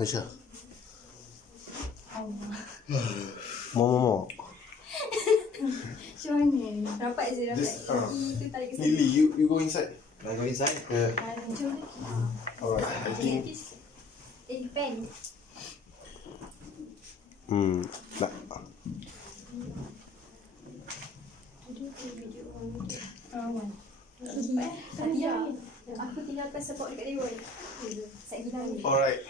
Aisyah. Allah. Mau. Macam mana? Rapat je, rapat. Kaki tu tarik ke sana. Lily, you go inside. Can I go inside? Yeah. Jom. Alright. I think. Pen. Nak. Aku tinggalkan support dekat dia. Saya hilang ni. Alright.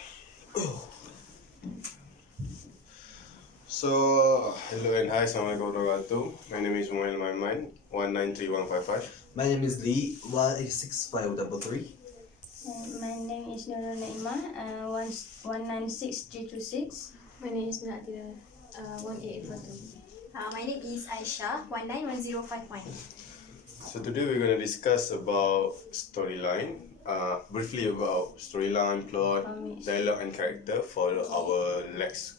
So, hello and hi, Assalamualaikum warahmatullahi wabarakatuh. My name is Muhammad Maiman, 193155. My name is Lee, 1865333. My name is Nurul Naimah, 196326. My name is Natira, 1842. My name is Aisyah, 191051. So today we're going to discuss about storyline, briefly about storyline, plot, dialogue and character for our Lex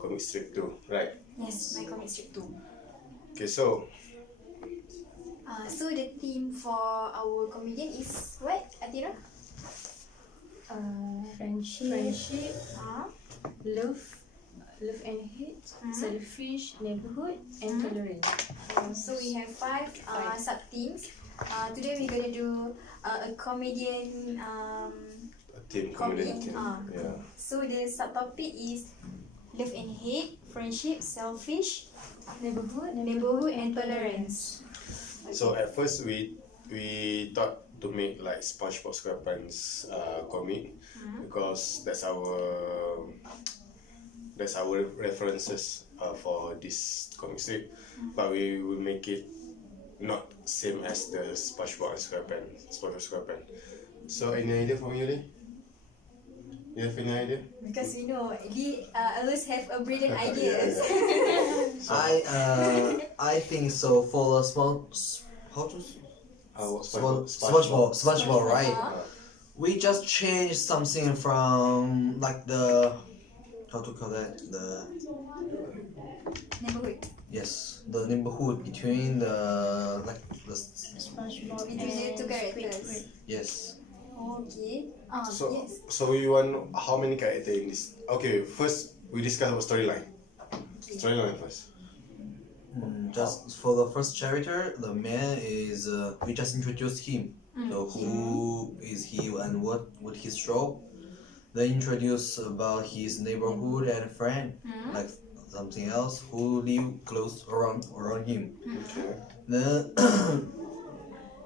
comic strip 2, right? Yes, my comic strip 2. Okay, so So the theme for our comedian is what, Atira? Friendship, love and hate, selfish, neighborhood, and tolerance. So we have five sub-themes. Today we're gonna do a comedian a team, comedian team. Yeah. So the subtopic is love and hate, friendship, selfish, neighborhood and tolerance. So at first we thought to make like SpongeBob SquarePants comic because that's our references for this comic strip, but we will make it not same as the SpongeBob SquarePants. So any idea from you, Lee? You have any idea? Because we know Lee always have a brilliant ideas. I think so for the SpongeBob, right? We just changed something from like the how to call that the Neighborhood. yes the neighborhood between the SpongeBob between the two characters. yes. Okay. Yes. So we want how many characters in this? Okay, first we discuss about storyline. Storyline first. Just for the first character, the man is we just introduced him. So who is he and what would his role? Then introduce about his neighborhood and friend, like something else who live close around him. Okay. Then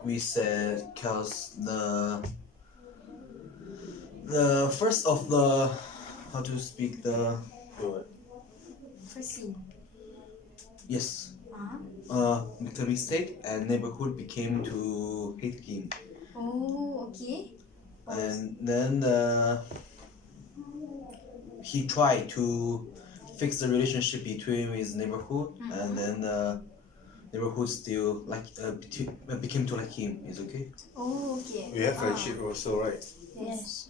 we said cause the first of the how to speak the Good. First scene. yes. Make a mistake and neighborhood became to hate him. Oh, okay. And then he tried to fix the relationship between his neighborhood, and then neighborhood still like became to like him. Is okay. Oh, okay. We have friendship also, right? Yes.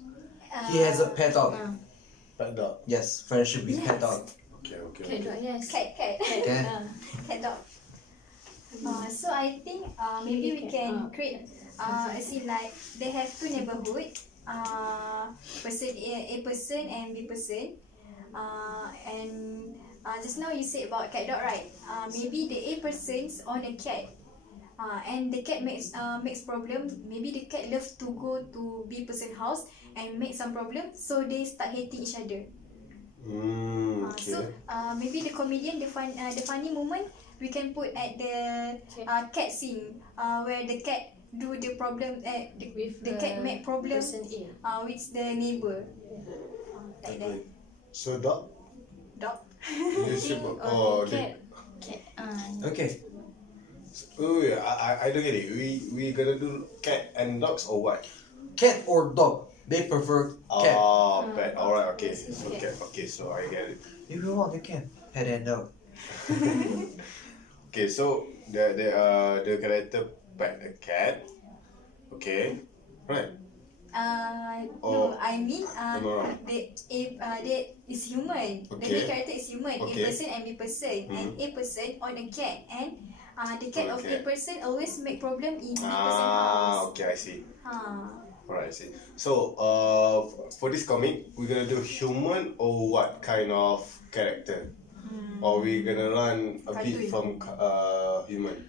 He has a pet dog. Pet dog. Yes, friendship with pet dog. Okay. Yes. Cat. Yeah. Cat dog. So I think maybe we can create a scene like they have two neighborhood, person A person and B person, and just now you said about cat dog, right? Maybe the A person's on a cat, and the cat makes problem. Maybe the cat loves to go to B person house and make some problem, so they start hating each other. Okay. So maybe the comedian, the funny moment we can put at the cat scene, where the cat do the problem, the cat make problem with the neighbor, like that. So dog. You should. Okay. Okay. Oh yeah, I don't get it. We gonna do cat and dogs or what? Cat or dog? They prefer cat. Pet. Alright. Okay. So cat. Okay. So I get it. If you want, you can pet and dog. Okay. So the character pet a cat. Okay. Right. No, I mean No. the is human. The Okay. main character is human. Okay. A person and B person, and A person on a cat, and the cat of A Okay. person always make problem in B person house. Okay. I see. Alright, I see. So, for this comic, we're gonna do human or what kind of character? Or we gonna run a bit from human?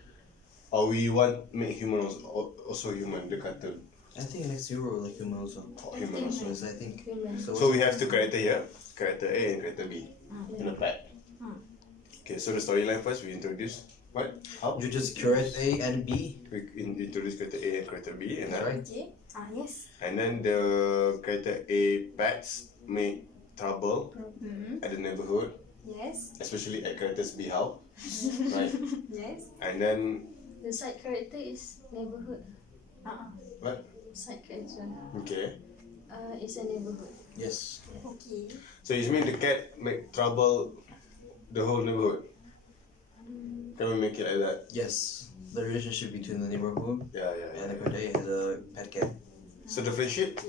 Or we want make human also human, the cartoon? I think next Euro like human also. Or human also. Yes, I think. Human. So we have two character here, character A and character B in a pack. Okay, so the storyline first, we introduce what? How? You just curate A and B, We introduce character A and character B, and then right? Okay. Yes. and then the character A pets make trouble at the neighborhood, Yes. especially at character's B house, right? Yes. And then The side character is neighborhood. what? Side character. Okay. It's a neighborhood. Yes. Okay. So you mean the cat make trouble the whole neighborhood? Can we make it like that? Yes. The relationship between the neighborhood Yeah, yeah, and the yeah. character A has a pet cat. So the friendship,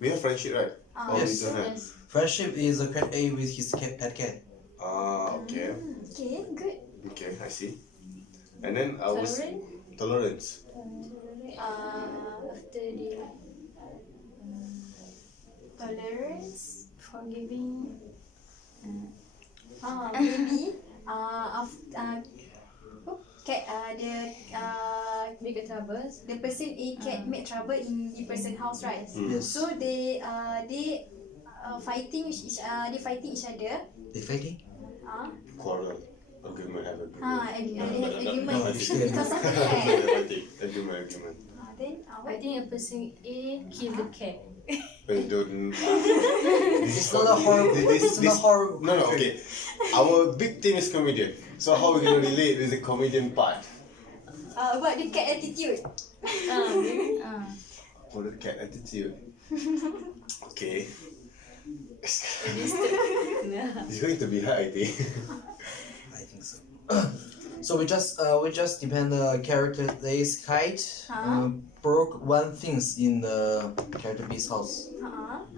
we have friendship, right? Or Yes. we don't have? Yes. Friendship is a cat A with his pet cat. Okay. Okay. Good. Okay, I see. And then I was Tolerant. tolerance. After the Tolerance. forgiving. Maybe. Bigger troubles. The person A cat make trouble in the person house, right? Yes. So they fighting each they fighting each other. They fighting? Quarrel. Argument, have agreement. They have argument No, I understand. because of the cat. Argument. Then I what? think a person A killed the cat. Don't. It's not a horror. It's not horror. No, okay. Our big team is comedian. So how we gonna relate with the comedian part? About the cat attitude. For the cat attitude. Okay. It's going to be hard, I think. I think so. So we just depend the character A's kite broke one things in the character B's house.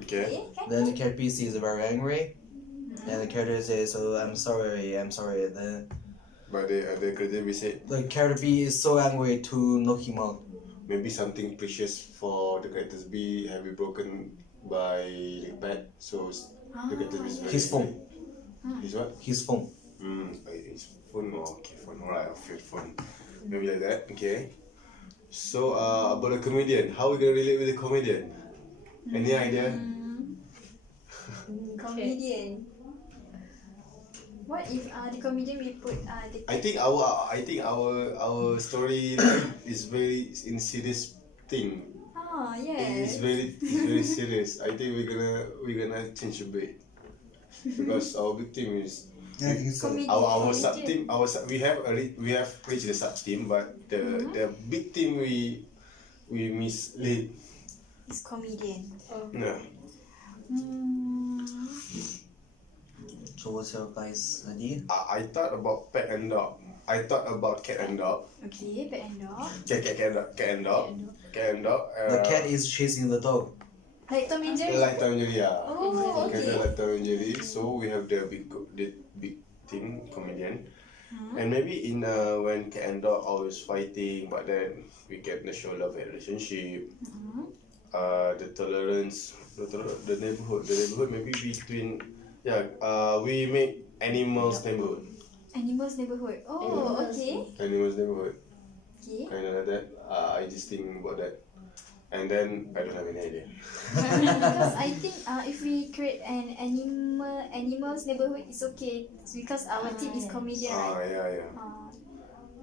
Okay. Then the character B is very angry. And the character says, "Oh, I'm sorry." Then But the character we said the character B is so angry to knock him out. maybe something precious for the characters B have been broken by the pet. So the character B is very His phone. His what? His phone. His phone. Okay, phone. Alright, okay, phone. Maybe like that. Okay. So about the comedian, how we gonna relate with the comedian? Any idea? Comedian. What if the comedian we put the I think our story is very in serious thing. yes. It's very serious. I think we're gonna change a bit because our big team is Yeah, I think so. Comedian. our sub team. We have reached the sub team, but the big team we mislead. It's comedian. No. So what's your guys' idea? I thought about pet and dog. I thought about cat and dog. Okay, pet and dog. Cat and dog. The cat is chasing the dog. Like Tom and Jerry. Like Tom and Jerry, yeah. Oh, Character okay. like Tom and Jerry. So we have the big team comedian, and maybe in when cat and dog always fighting, but then we get the show love and relationship. The tolerance, the neighborhood maybe between we make animals neighborhood. Animals neighborhood. Oh, okay. Animals neighborhood. Okay. Kind of like that. I just think about that. And then I don't have any idea. Because I think if we create an animals neighborhood, it's okay. It's because our team is comedian, right? Yeah.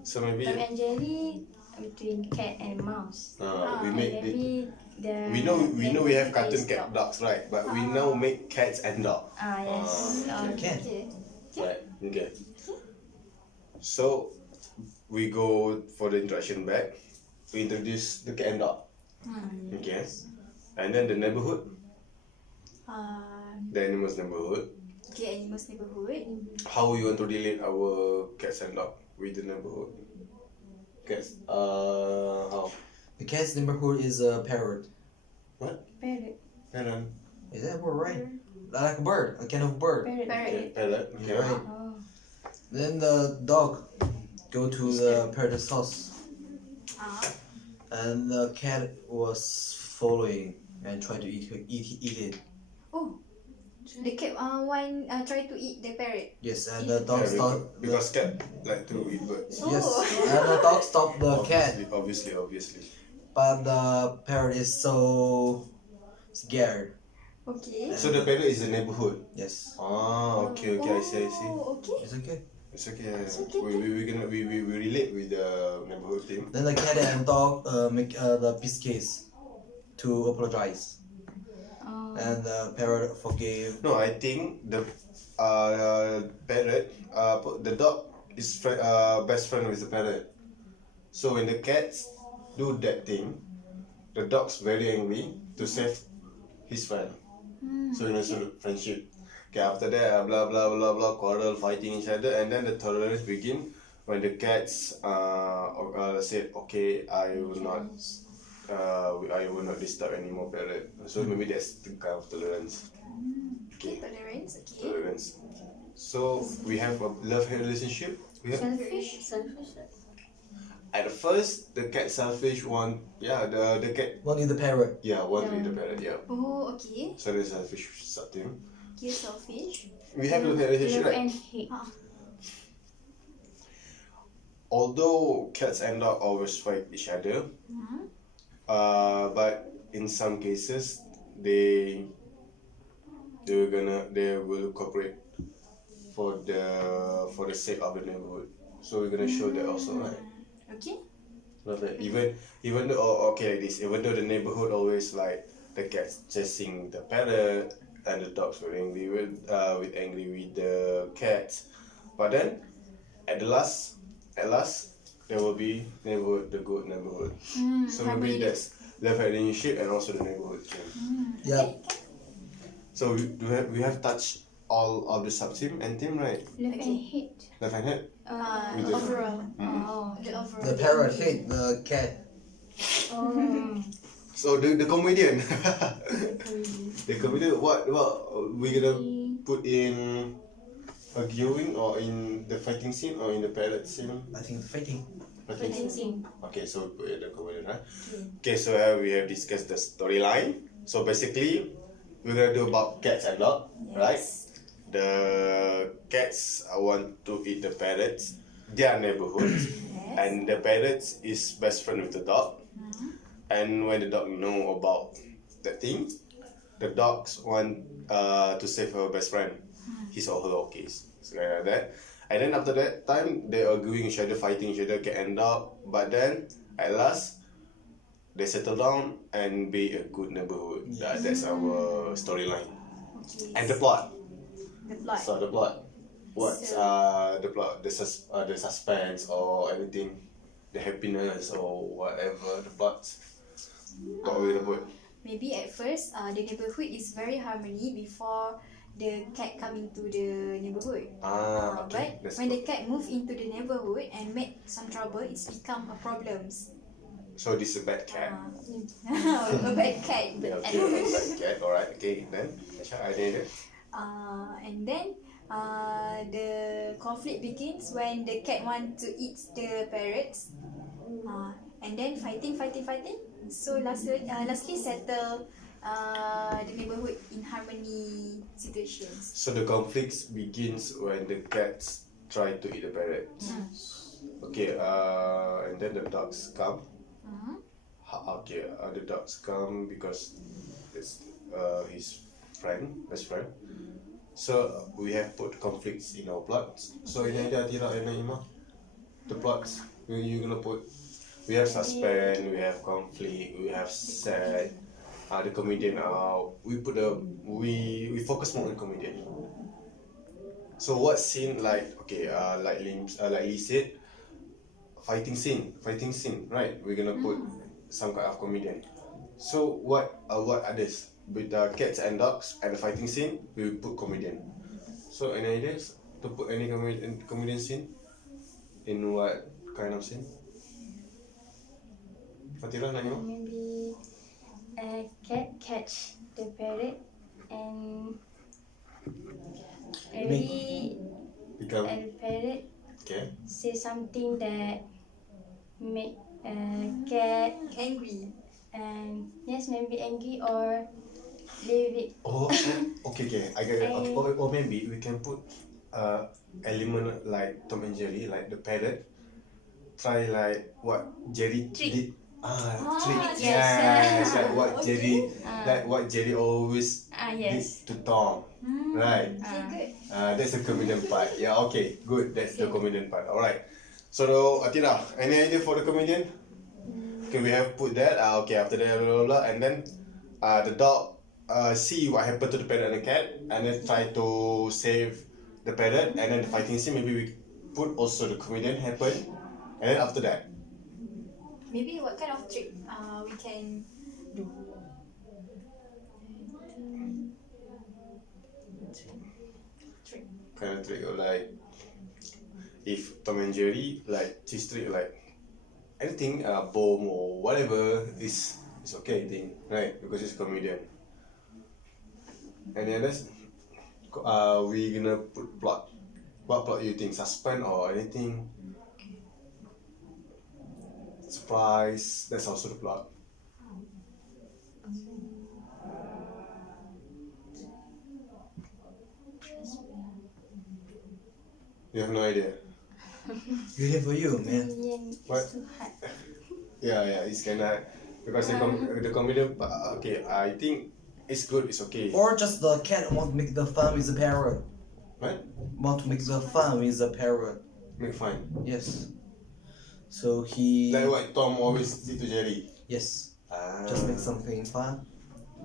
So maybe Tom and Jerry between cat and mouse. we make the, Maybe the we know we have cartoon is cat dog. dogs, right? But we now make cats and dogs. Yes. Cat. Okay. Right. Okay. So we go for the introduction back. We introduce the cat and dog. Okay. And then the neighborhood, the animals neighborhood. Okay, animals neighborhood. How we want to relate our cats and dog with the neighborhood? Cats. How? The cat's neighborhood is a parrot. What? Parrot. Parrot. Is that word right? Like a bird, a kind of bird. Parrot. Okay. Parrot. Okay. Right. Oh. Then the dog go to the parrot's house, Ah. and the cat was following and try to eat it. Oh, the cat try to eat the parrot. Yes, and the dog Yeah, stop. because cat like to eat birds. Yes, Oh. and the dog stopped the cat, Obviously. but the parrot is so scared. Okay. So the parrot is the neighborhood. Yes, Ah, okay, I see. Oh, okay. it's okay. It's okay. okay, We relate with the neighborhood team. Then the cat and dog make the peace case to apologize, and the parrot forgave. No, I think the parrot, the dog is best friend with the parrot. So when the cats do that thing, the dog's very angry to save his friend. So in a sort of friendship. Okay, after that, blah blah blah blah, quarrel, fighting each other, and then the tolerance begin when the cats said, okay, I will not disturb any more parrot. So maybe that's the kind of tolerance. Okay, tolerance. Okay. Tolerance. So we have a love-hate relationship. We have Selfish. at first the cat selfish one, the cat One is the parrot. want to eat the parrot, Oh, okay. So the selfish something. Okay, selfish. We have love-hate relationship, Love right? and hate. Although cats and dog always fight each other, but in some cases they will cooperate for the sake of the neighborhood. So we're gonna show that also, right? Okay. Love it. Even though okay like this, even though the neighborhood always like the cats chasing the parrot and the dogs were angry with the cats, but then at last there will be neighborhood, the good neighborhood. So maybe that's love and relationship and also the neighborhood too. Yeah. So we have touched all of the sub team and team, right? Love and hate. Love and hate. With the- Overall. Oh. The overall. The parrot hate the cat. Oh. So the comedian, the comedian. What we gonna put in a viewing or in the fighting scene or in the parrot scene? I think fighting. Fighting scene. Scene. Okay, so put in the comedian, right? Okay, so we have discussed the storyline. So basically, we're gonna do about cats and dog, right? The cats want to eat the parrots, their neighborhood, and the parrots is best friend with the dog. And when the dog know about that thing, the dogs want to save her best friend, his or her case, so like that. And then after that time, they arguing each other, fighting each other, cat and dog. But then at last, they settle down and be a good neighborhood. That's our storyline. Okay. And the plot. The plot. So the plot. What's the plot? The suspense or anything, the happiness or whatever the plot. What we gonna put? Maybe at first, the neighborhood is very harmony before the cat coming to the neighborhood. Okay. But when the cat move into the neighborhood and make some trouble, it's become a problems. So this is a bad cat. A bad cat. Okay, bad cat. Alright. Okay. Then Aisha, I did it. And then the conflict begins when the cat want to eat the parrots. And then fighting. So lastly settle the neighborhood in harmony situations. So the conflicts begins when the cats try to eat the parrot. Okay. And then the dogs come. Okay. The dogs come because it's his best friend. So we have put conflicts in our plots. So in Aida, Atira, and Naima, the plots you gonna put. We have suspense, we have conflict, we have sad. The comedian. We focus more on comedian. So what scene like like Lee said, fighting scene, right? We're gonna put some kind of comedian. So what others? With the cats and dogs and the fighting scene, we will put comedian. So any ideas to put any comedian scene? In what kind of scene? Fatira, Naima? Maybe a cat catch the parrot and maybe Become a parrot okay. say something that make a cat Angry. and yes, maybe angry or leave it. Oh, okay. I get it. I- Or maybe we can put element like Tom and Jerry, like the parrot. Try like what Jerry did. Trick. yes. Like what Okay. Jerry, like what Jerry always Yes. did to Tom. Right. Okay, good. That's the comedian part. Yeah, okay, good. That's the comedian part. Alright. So, Atira, any idea for the comedian? Okay, we have put that. Okay, after that, blah, blah, blah. And then the dog see what happened to the parrot and the cat, and then try to save the parrot. And then the fighting scene, maybe we put also the comedian happen. And then after that, Maybe what kind of trick we can do? Trick. kind of trick or like if Tom and Jerry like cheese trick like anything bomb or whatever is okay I think right because it's comedian. And then that's we gonna put plot. What plot you think? Suspense or anything? Surprise. That's also the plot. You have no idea. Really for you, man. What? Too hard. Yeah, it's kinda because the comedian. Okay, I think it's good. It's okay. Or just the cat want to make the fun with the parrot. What? Want to make the fun with the parrot. Make fun. Yes. So he. Like what Tom always did to Jerry. Yes. Just make something fun.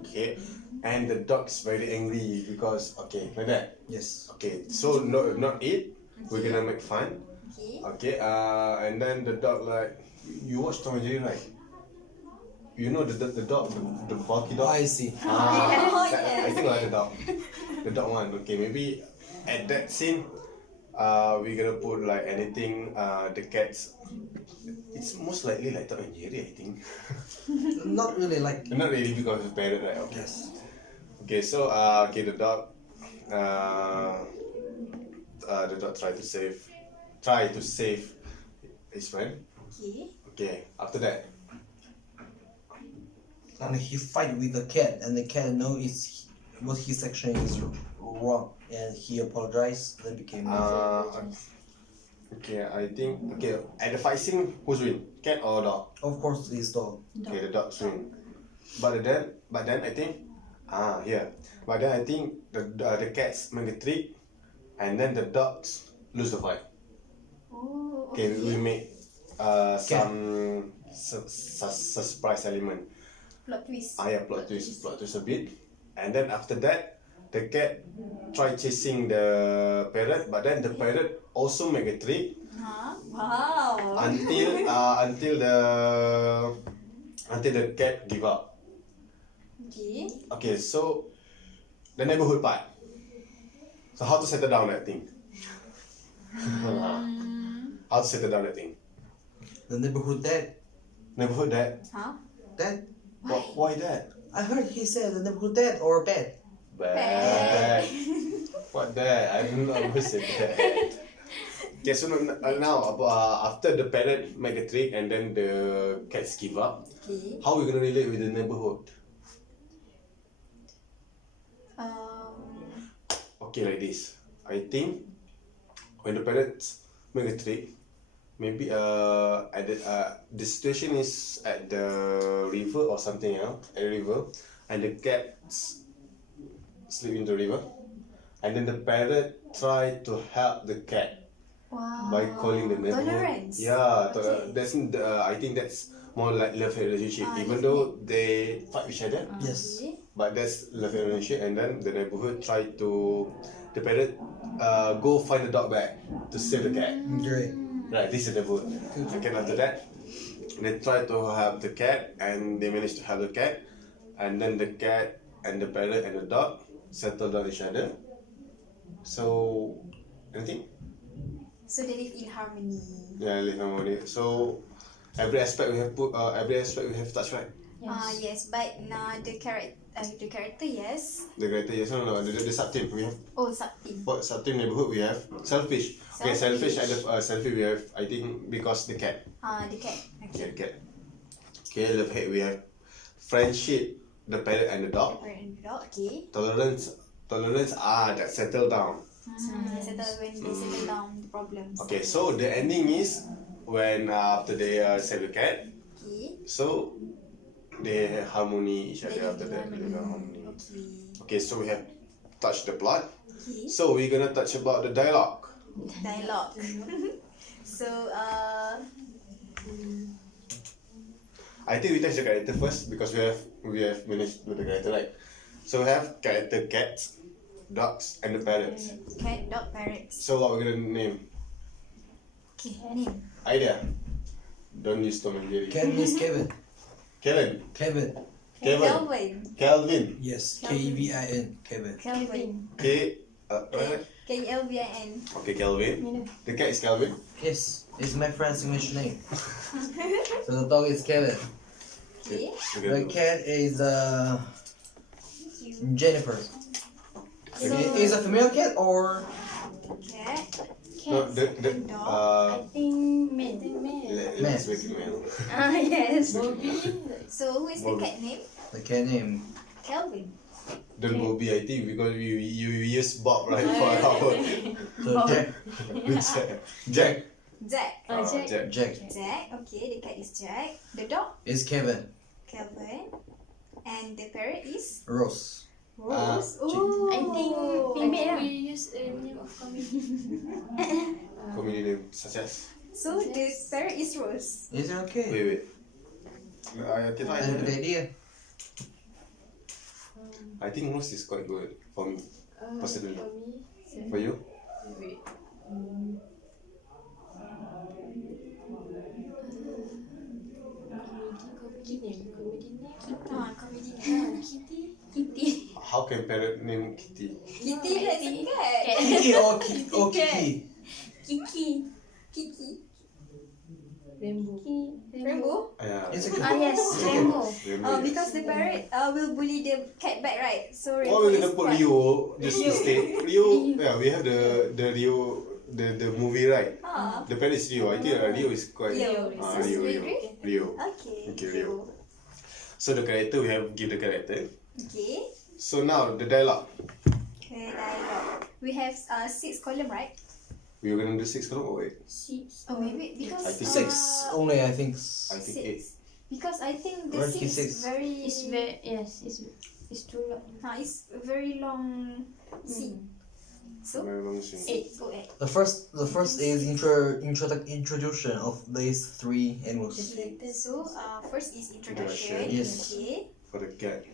Okay, and the dog's very angry because like that. Yes. Okay, so not it. We're gonna make fun. Okay. Okay, and then the dog like you watch Tom and Jerry right? You know the dog, the bulky dog. I see. I think like the dog one. Okay, maybe at that scene, we're gonna put like anything. The cats. It's most likely like Tom and Jerry, I think. Not really like. Not really because it's parrot, right? Okay. Yes. Okay, so okay, the dog try to save his friend. Okay. Okay, after that, And he fight with the cat, and the cat know what his action is wrong, and he apologized. Then became. okay, I think at the fight scene, who's win? Cat or dog? Of course, his dog. Okay, the dog's win. But then I think here. But then I think the cats make a trick, and then the dogs lose the fight. Oh, Okay, we make some surprise element. Plot twist. Yeah, plot twist a bit. And then after that, the cat try chasing the parrot, but then the parrot also make a trick Huh? Wow. until the cat give up. Okay. Okay, so the neighborhood part. So how to settle down that thing? How to settle down that thing? The neighborhood dad. Neighborhood dad. Huh? Dad. Why that? I heard he said the neighborhood dad or bad. Bad. What that? I don't know who said that. Okay, so now after the parrot make a trick and then the cats give up, Okay. how we gonna relate with the neighborhood? Okay, like this. I think when the parrots make a trick, maybe at the situation is at the river or something else, at the river, and the cats sleep in the river, and then the parrot try to help the cat Wow. by calling the neighborhood. Tolerance. Yeah, Okay. that's I think that's more like love-hate relationship. Even love-hate. though they fight each other, Yes. Okay. but that's love-hate relationship. And then the neighborhood try to the parrot go find the dog back to save the cat. Great. Right, this is the neighborhood. Okay, after that, they try to help the cat, and they manage to help the cat, and then the cat and the parrot and the dog settle down each other. So, anything? So they live in harmony. Yeah, live harmony. So, every aspect we have touched, right? Yes, but the character, yes. The character, yes, no, the sub-theme we have. Oh, something. What sub-theme neighborhood we have? Selfish. Okay, selfish. Selfish. Selfish we have. I think because the cat. The cat. Okay, the cat. Okay, love hate we have. friendship, the parrot and the dog. Parrot and the dog. Okay. Tolerance, that settle down. When they settle down the problems. Okay, so the ending is when after they save the cat, Okay. so they harmony each They other live after in that. harmony. They live in harmony. Okay. Okay, so we have touched the plot. Okay. So we're gonna touch about the dialogue. Dialogue. So I think we touch the character first because we have managed with the character, right? So we have character cats, dogs, and the parrots. cat, dog, parrots. So what we're gonna name? Okay. Name. Idea. Don't use Tom and Jerry. Cat is Kevin. Kevin. Kevin. Kevin. Kelvin. Kelvin. Yes. Kevin. Kevin. Kelvin. What? Kelvin. Okay, Kelvin. The cat is Kelvin. Yes. It's my friend's English name. So the dog is Kevin. Okay. We're The gonna do- cat is You. Jennifer. So, Is a female cat or cat. No, Cats. the I think male. let's make it male. Ah yes. So who is the Bobby. cat name? the cat name? Kelvin. Don't Bobby, I think, because you use Bob right for our So Jack. Jack. Jack. Jack. Jack Jack. Okay, the cat is Jack. The dog, is Kevin. Kelvin. And the parrot is Rose. Rose. I think female. We use a name of comedy. Comedy name such as. So the parrot is Rose. Is it okay? Wait. Okay, I have a good idea. I think Rose is quite good for me. Personally. For me, For you? wait. Comedy name. Comedy name. Kitty. Kitty. How can parrot name Kitty? Kitty, that's a cat. Kiki or Kiki? Kiki. Kiki. Rainbow. Rainbow. Yeah. It's a Ah yes, rainbow. Rainbow, Because the parrot will bully the cat back, right? So Rainbow Oh, we're is gonna put quite- Rio just instead. Rio, yeah, we have the Rio, the movie, right? Ah. The parrot is Rio. I think Rio is quite. Rio. Ah, So Rio, we Rio, agree? Rio. Okay. Okay, Rio. So the character we have give the character. Okay. So now the dialogue. Okay, dialogue. We have 6 column, right? We were gonna do 6 column or 8? 6. Oh, maybe because I think 6 only, I think. I think 8. 6. Because I think the Where's 6 the is six? very. It's very yes. It's too long. It's a very long scene. So Very long scene. 6 or 8. The first is introduction of these 3 animals. So first is introduction. Yes. Okay. For the cat.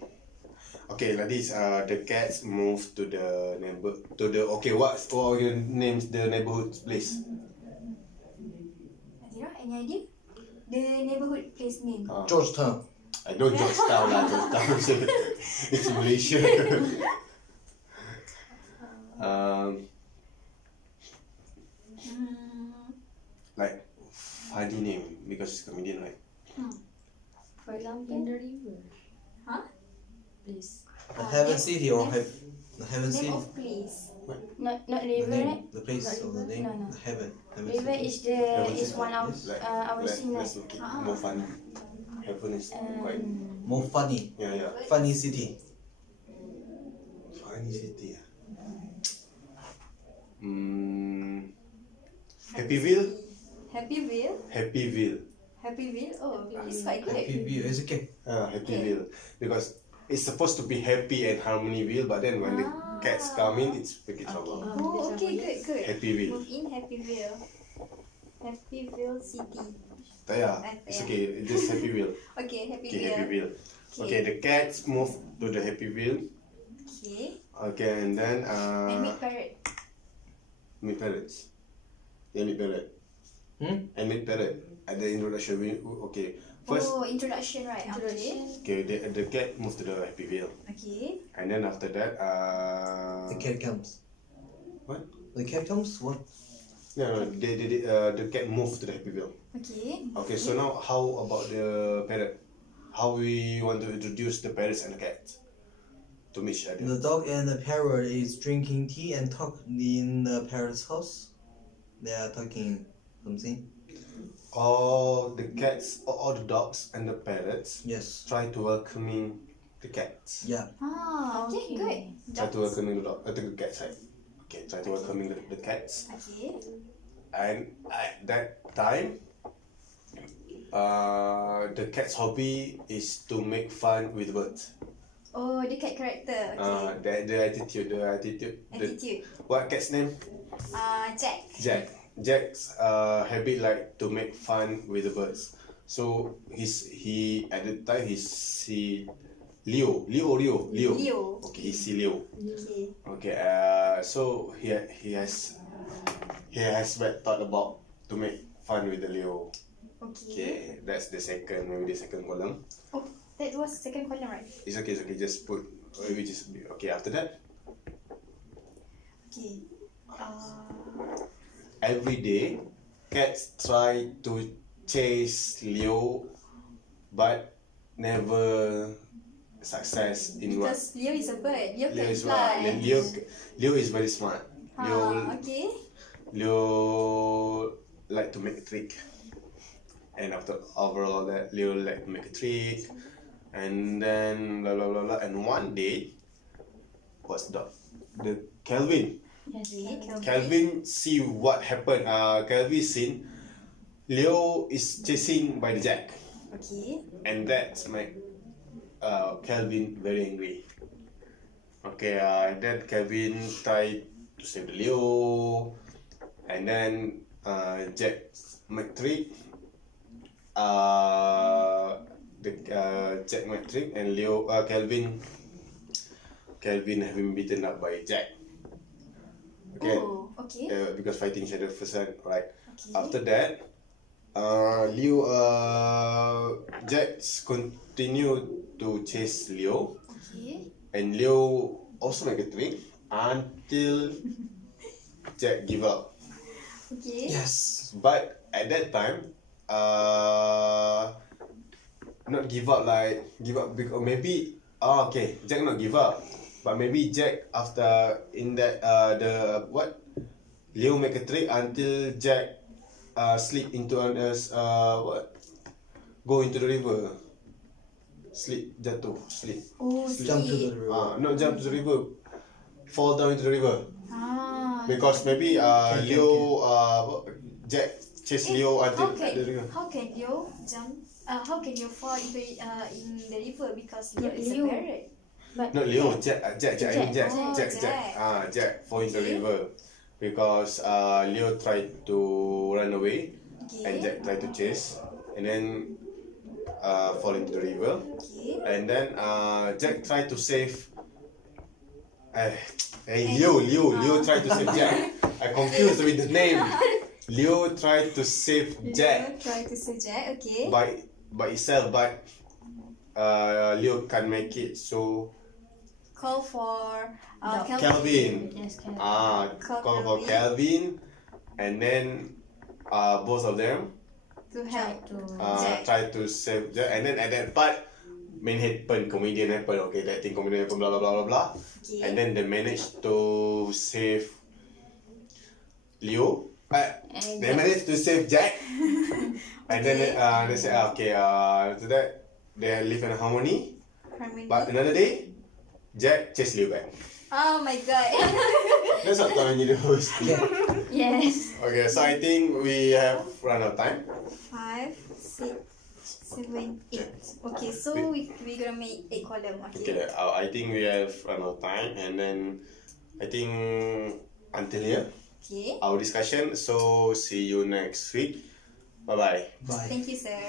Okay, like this. The cats move to the neighbor. To the okay. What your names the neighborhood place? Adira, any idea? The neighborhood place name. Georgetown. I know Georgetown lah. Georgetown. It's Malaysia. Like funny name because it's comedian, right? For In example, the river. Huh? Please. The Heaven City or the Heaven City. Name of place. not The river, right? name, the place or the name, No. the Heaven. Heaven River City. is Heaven is City. one of Like, our scene, right? let's make it more funny. Heaven is quite More funny. yeah. Funny city. Funny city. Happyville. Happyville. Happyville. Happyville. Oh, it's quite good. Happy view. It's okay. Happyville. Because it's supposed to be happy and harmonyville, but then when the cats come in, it's wicked trouble. Oh, okay, good. Happyville. Move in Happyville. Happyville City. Yeah, it's okay. Just Happyville. Okay, Okay, Happyville. Happyville. Okay, the cats move to the Happyville. Okay. Okay, and then And meet parrot. meet parrots. Yeah, meet parrot. Hmm? And meet parrot. At the introduction, okay. First, Oh, introduction, right? okay, the cat moved to the Happyville, Okay. and then after that, The cat comes. What? The cat comes? What? no, the cat moved to the Happyville. Okay. Okay, so now how about the parrot? How we want to introduce the parrots and the cats to meet each other? The dog and the parrot is drinking tea and talk in the parrot's house. They are talking something. all the cats, all the dogs and the parrots Yes. try to welcoming the cats. Yeah. Ah, okay, Okay. good. Try to welcoming the cats, right? Okay, try to welcoming the cats. Okay. And at that time, the cat's hobby is to make fun with birds. Oh, the cat character. Okay. The attitude. Attitude. What cat's name? Jack. Jack. Jack's habit like to make fun with the birds. So he at the time he Leo. Leo. Okay, he see Leo. Okay. Okay. So he has bad thought about to make fun with the Leo. Okay. Okay, that's the second column. Oh, that was second column, right? It's okay. Just put. We just okay. After that, Okay. every day, cats try to chase Leo, but never success in what. Because Leo is a bird. Leo Leo can is smart. fly. And Leo is very smart. Okay. Leo like to make a trick, and after overall that Leo like to make a trick, and then blah blah blah blah. And one day, what's the Calvin? Yes. Okay. Calvin see what happened. Calvin seen Leo is chasing by the Jack, Okay. and that's make Calvin very angry. Okay, then Calvin try to save the Leo, and then Jack make trick. Jack make trick, and Calvin have been beaten up by Jack. Okay, Oh, okay. because fighting each other first, right? Okay. After that, Jack continue to chase Leo, Okay. and Leo also make a trick until Jack give up. Okay. Yes. But at that time, not give up because maybe okay, Jack not give up, but maybe Jack after in that Leo make a trick until Jack slip into go into the river, jatuh. Oh, Jump to the sleep. river. Not jump to the river, fall down into the river. Because maybe Jack chase Leo until how the river. can Leo jump? How can Leo fall into in the river because Leo Not is a Leo. parrot? But No, Leo, Jack. Oh, Jack. Jack fall into the river because Leo tried to run away and Okay. Jack tried to chase and then fall into the river Okay. and then Jack tried to save. Leo tried to save Jack. I confused with the name. Leo tried to save Jack Leo try to save Jack. Okay. by itself, but Leo can't make it. So Call for Calvin. yes, can. Call for Calvin, and then both of them to help. To try to save Jack, and then at that part, comedian happen. Okay, that thing comedian happen. Blah blah blah blah blah. Okay. And then they managed to save Leo. And They managed to save Jack, and then they say okay. After that, they live in harmony. Harmony. But another day, Jack chased Leo back. Oh my god. That's what Tom and Jerry host. yes. Okay, so I think we have run out of time. 5, 6, 7, 8. Okay, so we gonna make 8 column. Okay, I think we have run out of time, and then I think until here Okay. our discussion. So see you next week. Bye bye. Bye. Thank you, sir.